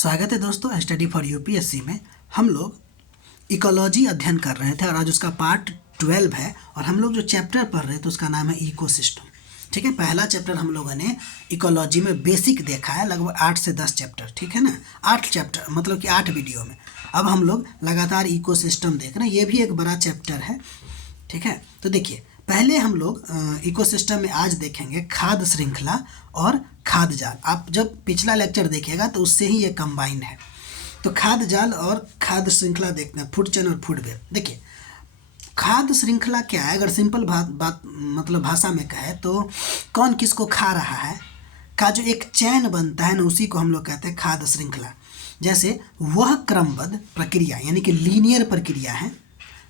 स्वागत है दोस्तों स्टडी फॉर यूपीएससी में। हम लोग इकोलॉजी अध्ययन कर रहे थे और आज उसका पार्ट 12 है और हम लोग जो चैप्टर पढ़ रहे थे उसका नाम है इकोसिस्टम। ठीक है, पहला चैप्टर हम लोगों ने इकोलॉजी में बेसिक देखा है, लगभग 8 से 10 चैप्टर। ठीक है ना, 8 चैप्टर मतलब कि 8 वीडियो में। अब हम लोग लगातार इकोसिस्टम देख रहे हैं, ये भी एक बड़ा चैप्टर है। ठीक है, तो देखिए पहले हम लोग इकोसिस्टम में आज देखेंगे खाद्य श्रृंखला और खाद्य जाल। आप जब पिछला लेक्चर देखिएगा तो उससे ही ये कंबाइन है। तो खाद्य जाल और खाद्य श्रृंखला देखते हैं, फूड चेन और फूड वेब। देखिए खाद्य श्रृंखला क्या है, अगर सिंपल बात मतलब भाषा में कहे तो कौन किसको खा रहा है का जो एक चैन बनता है ना, उसी को हम लोग कहते हैं खाद्य श्रृंखला। जैसे वह क्रमबद्ध प्रक्रिया यानी कि लीनियर प्रक्रिया है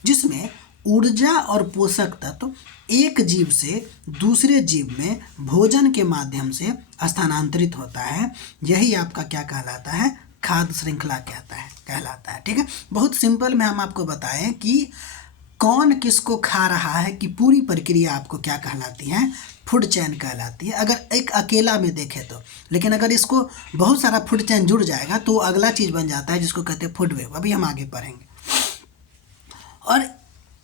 जिसमें ऊर्जा और पोषक तत्व एक जीव से दूसरे जीव में भोजन के माध्यम से स्थानांतरित होता है, यही आपका क्या कहलाता है, खाद्य श्रृंखला कहलाता है। ठीक है, बहुत सिंपल में हम आपको बताएं कि कौन किसको खा रहा है कि पूरी प्रक्रिया आपको क्या कहलाती है, फूड चैन कहलाती है, अगर एक अकेला में देखें तो। लेकिन अगर इसको बहुत सारा फूड चैन जुड़ जाएगा तो अगला चीज़ बन जाता है जिसको कहते हैं फूड वेब। अभी हम आगे पढ़ेंगे। और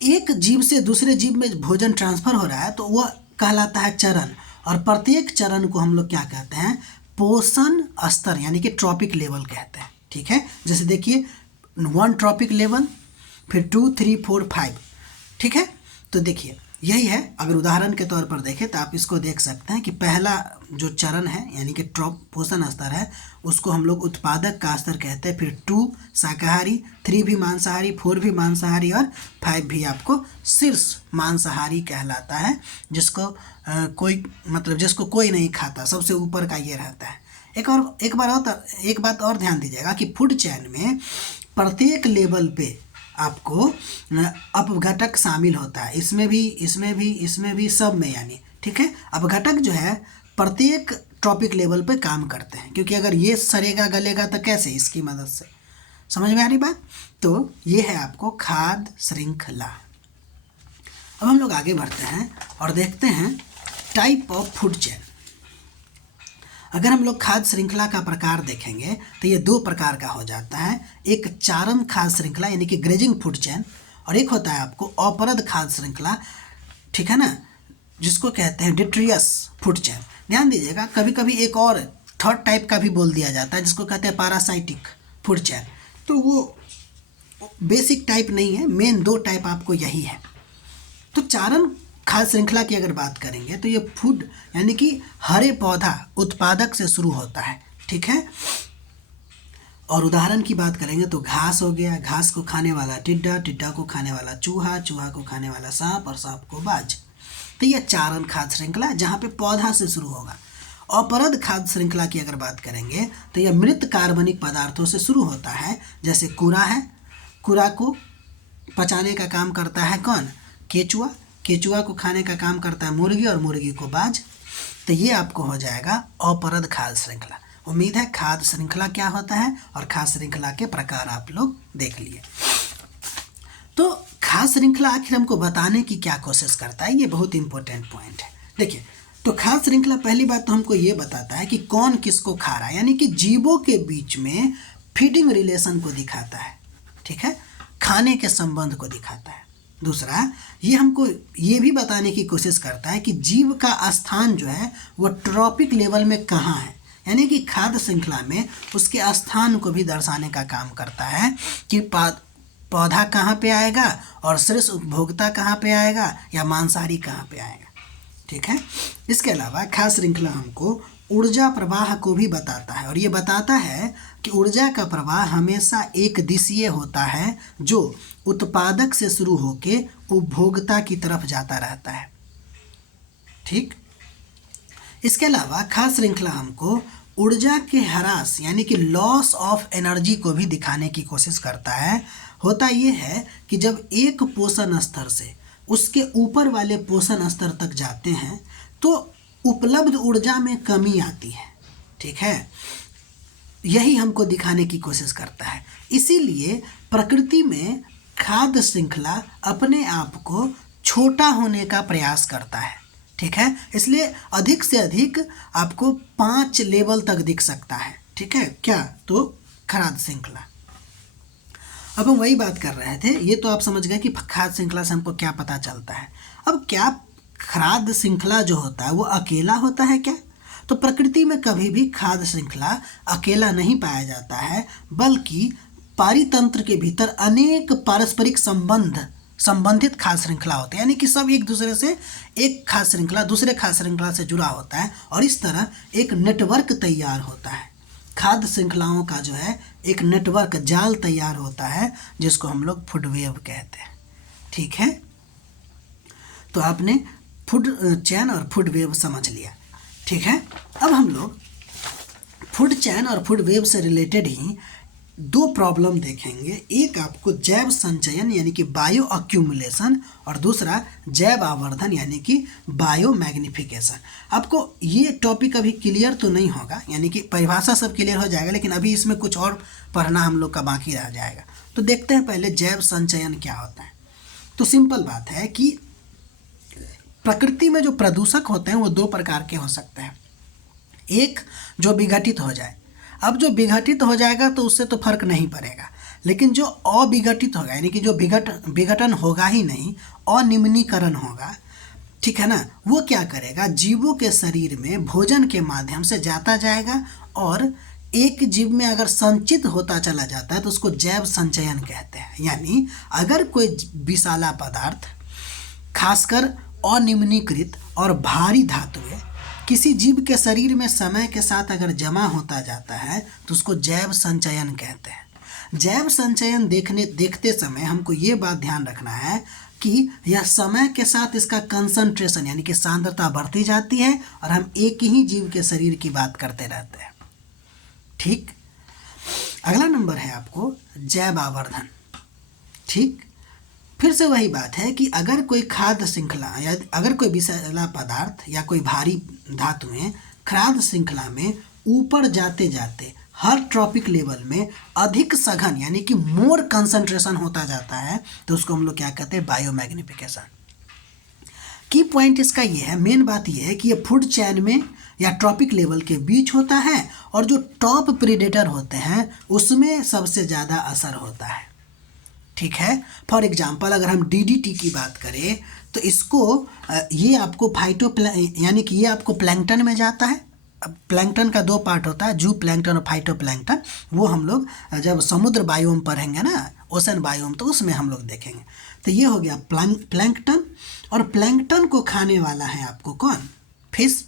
एक जीव से दूसरे जीव में भोजन ट्रांसफर हो रहा है तो वह कहलाता है चरण, और प्रत्येक चरण को हम लोग क्या कहते हैं, पोषण स्तर यानी कि ट्रॉपिक लेवल कहते हैं। ठीक है, जैसे देखिए 1 ट्रॉपिक लेवल, फिर 2, 3, 4, 5। ठीक है, तो देखिए यही है। अगर उदाहरण के तौर पर देखें तो आप इसको देख सकते हैं कि पहला जो चरण है यानी कि पोषण स्तर है उसको हम लोग उत्पादक का स्तर कहते हैं। फिर 2 शाकाहारी, 3 भी मांसाहारी, 4 भी मांसाहारी और 5 भी आपको शीर्ष मांसाहारी कहलाता है, जिसको जिसको कोई नहीं खाता, सबसे ऊपर का ये रहता है। एक बात और ध्यान दीजिएगा कि फूड चैन में प्रत्येक लेवल पे आपको अपघटक शामिल होता है, इसमें भी सब में यानी। ठीक है, अपघटक जो है प्रत्येक ट्रॉपिक लेवल पे काम करते हैं, क्योंकि अगर ये सड़ेगा गलेगा तो कैसे, इसकी मदद से। समझ में आ रही बात? तो ये है आपको खाद्य श्रृंखला। अब हम लोग आगे बढ़ते हैं और देखते हैं टाइप ऑफ फूड चैन। अगर हम लोग खाद्य श्रृंखला का प्रकार देखेंगे तो ये 2 प्रकार का हो जाता है। एक चारण खाद्य श्रृंखला यानी कि ग्रेजिंग फूड चैन, और एक होता है आपको अपरद खाद्य श्रृंखला। ठीक है ना, जिसको कहते हैं डिट्रियस फूड चैन। ध्यान दीजिएगा, कभी कभी एक और थर्ड टाइप का भी बोल दिया जाता है जिसको कहते हैं पैरासाइटिक फूड चैन। तो वो बेसिक टाइप नहीं है, मेन 2 टाइप आपको यही है। तो चारण खाद्य श्रृंखला की अगर बात करेंगे तो ये फूड यानी कि हरे पौधा उत्पादक से शुरू होता है। ठीक है, और उदाहरण की बात करेंगे तो घास हो गया, घास को खाने वाला टिड्डा, टिड्डा को खाने वाला चूहा, चूहा को खाने वाला सांप और सांप को बाज। तो यह चारण खाद्य श्रृंखला जहाँ पे पौधा से शुरू होगा। अपरद खाद्य श्रृंखला की अगर बात करेंगे तो यह मृत कार्बनिक पदार्थों से शुरू होता है। जैसे कूड़ा है, कूड़ा को पचाने का काम करता है कौन, केचुआ, केचुआ को खाने का काम करता है मुर्गी और मुर्गी को बाज। तो ये आपको हो जाएगा अपरद खाद्य श्रृंखला। उम्मीद है खाद्य श्रृंखला क्या होता है और खाद्य श्रृंखला के प्रकार आप लोग देख लिए। तो खाद्य श्रृंखला आखिर हमको बताने की क्या कोशिश करता है, ये बहुत इंपॉर्टेंट पॉइंट है। देखिए तो खाद्य श्रृंखला पहली बात तो हमको ये बताता है कि कौन किसको खा रहा है, यानी कि जीवों के बीच में फीडिंग रिलेशन को दिखाता है। ठीक है, खाने के संबंध को दिखाता है। दूसरा, ये हमको ये भी बताने की कोशिश करता है कि जीव का स्थान जो है वो ट्रॉपिक लेवल में कहाँ है, यानी कि खाद्य श्रृंखला में उसके स्थान को भी दर्शाने का काम करता है कि पौधा कहाँ पे आएगा और शीर्ष उपभोक्ता कहाँ पे आएगा या मांसाहारी कहाँ पे आएगा। ठीक है, इसके अलावा खाद्य श्रृंखला हमको ऊर्जा प्रवाह को भी बताता है, और ये बताता है कि ऊर्जा का प्रवाह हमेशा एक दिशीय होता है जो उत्पादक से शुरू होकर उपभोक्ता की तरफ जाता रहता है। ठीक, इसके अलावा खाद्य श्रृंखला हमको ऊर्जा के ह्रास यानी कि लॉस ऑफ एनर्जी को भी दिखाने की कोशिश करता है। होता ये है कि जब एक पोषण स्तर से उसके ऊपर वाले पोषण स्तर तक जाते हैं तो उपलब्ध ऊर्जा में कमी आती है। ठीक है, यही हमको दिखाने की कोशिश करता है। इसीलिए प्रकृति में खाद्य श्रृंखला अपने आप को छोटा होने का प्रयास करता है। ठीक है, इसलिए अधिक से अधिक आपको 5 लेवल तक दिख सकता है। ठीक है, क्या तो खाद्य श्रृंखला। अब हम वही बात कर रहे थे, ये तो आप समझ गए कि खाद्य श्रृंखला से हमको क्या पता चलता है। अब क्या खाद्य श्रृंखला जो होता है वो अकेला होता है क्या? तो प्रकृति में कभी भी खाद्य श्रृंखला अकेला नहीं पाया जाता है, बल्कि पारितंत्र के भीतर अनेक पारस्परिक संबंधित खाद्य श्रृंखला होते हैं, यानी कि सब एक दूसरे से, एक खाद्य श्रृंखला दूसरे खाद्य श्रृंखला से जुड़ा होता है और इस तरह एक नेटवर्क तैयार होता है। खाद्य श्रृंखलाओं का जो है एक नेटवर्क जाल तैयार होता है जिसको हम लोग फूड वेव कहते हैं। ठीक है, तो आपने फूड चेन और फूड वेव समझ लिया। ठीक है, अब हम लोग फूड चेन और फूड वेव से रिलेटेड ही दो प्रॉब्लम देखेंगे। एक आपको जैव संचयन यानी कि बायो अक्यूमुलेशन और दूसरा जैव आवर्धन यानी कि बायो मैग्निफिकेशन। आपको ये टॉपिक अभी क्लियर तो नहीं होगा, यानी कि परिभाषा सब क्लियर हो जाएगा, लेकिन अभी इसमें कुछ और पढ़ना हम लोग का बाकी रह जाएगा। तो देखते हैं पहले जैव संचयन क्या होता है। तो सिंपल बात है कि प्रकृति में जो प्रदूषक होते हैं वो दो प्रकार के हो सकते हैं। एक जो विघटित हो जाए, अब जो विघटित हो जाएगा तो उससे तो फर्क नहीं पड़ेगा, लेकिन जो अविघटित होगा यानी कि जो विघटन होगा ही नहीं, अनिम्नीकरण होगा, ठीक है ना, वो क्या करेगा, जीवों के शरीर में भोजन के माध्यम से जाता जाएगा और एक जीव में अगर संचित होता चला जाता है तो उसको जैव संचयन कहते हैं। यानी अगर कोई विषाला पदार्थ खासकर अनिम्नीकृत और भारी धातुएं किसी जीव के शरीर में समय के साथ अगर जमा होता जाता है तो उसको जैव संचयन कहते हैं। जैव संचयन देखते समय हमको ये बात ध्यान रखना है कि यह समय के साथ इसका कंसंट्रेशन यानी कि सांद्रता बढ़ती जाती है और हम एक ही जीव के शरीर की बात करते रहते हैं। ठीक, अगला नंबर है आपको जैव आवर्धन। ठीक, फिर से वही बात है कि अगर कोई खाद्य श्रृंखला या अगर कोई विषैला पदार्थ या कोई भारी धातुएं खाद्य श्रृंखला में ऊपर जाते जाते हर ट्रॉपिक लेवल में अधिक सघन यानी कि मोर कंसंट्रेशन होता जाता है तो उसको हम लोग क्या कहते हैं, बायोमैग्निफिकेशन। की पॉइंट इसका ये है, मेन बात ये है कि ये फूड चैन में या ट्रॉपिक लेवल के बीच होता है और जो टॉप प्रीडेटर होते हैं उसमें सबसे ज़्यादा असर होता है। ठीक है, फॉर एग्जांपल अगर हम डीडीटी की बात करें तो इसको ये आपको यानी कि ये आपको प्लैंकटन में जाता है। अब प्लैंकटन का दो पार्ट होता है, जू प्लैंकटन और फाइटोप्लैंकटन। वो हम लोग जब समुद्र बायोम पढ़ेंगे ना, ओशन बायोम, तो उसमें हम लोग देखेंगे। तो ये हो गया प्लैंकटन, और प्लैंकटन को खाने वाला है आपको कौन, फिश।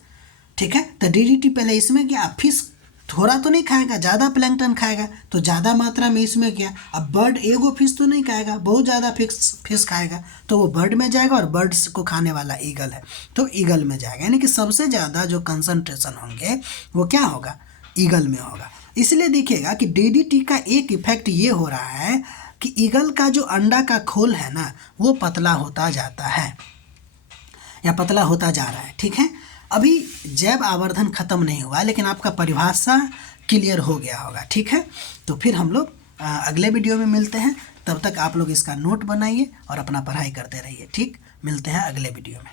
ठीक है, तो डीडीटी पहले इसमें क्या, फिश थोड़ा तो नहीं खाएगा, ज़्यादा प्लैंकटन खाएगा, तो ज़्यादा मात्रा में इसमें क्या, अब बर्ड एगो फिश तो नहीं खाएगा, बहुत ज़्यादा फिश खाएगा तो वो बर्ड में जाएगा और बर्ड्स को खाने वाला ईगल है तो ईगल में जाएगा। यानी कि सबसे ज़्यादा जो कंसंट्रेशन होंगे वो क्या होगा, ईगल में होगा। इसलिए देखिएगा कि डीडीटी का एक इफेक्ट ये हो रहा है कि ईगल का जो अंडा का खोल है ना वो पतला होता जाता है या पतला होता जा रहा है। ठीक है, अभी जैव आवर्धन खत्म नहीं हुआ लेकिन आपका परिभाषा क्लियर हो गया होगा। ठीक है, तो फिर हम लोग अगले वीडियो में मिलते हैं। तब तक आप लोग इसका नोट बनाइए और अपना पढ़ाई करते रहिए। ठीक, मिलते हैं अगले वीडियो में।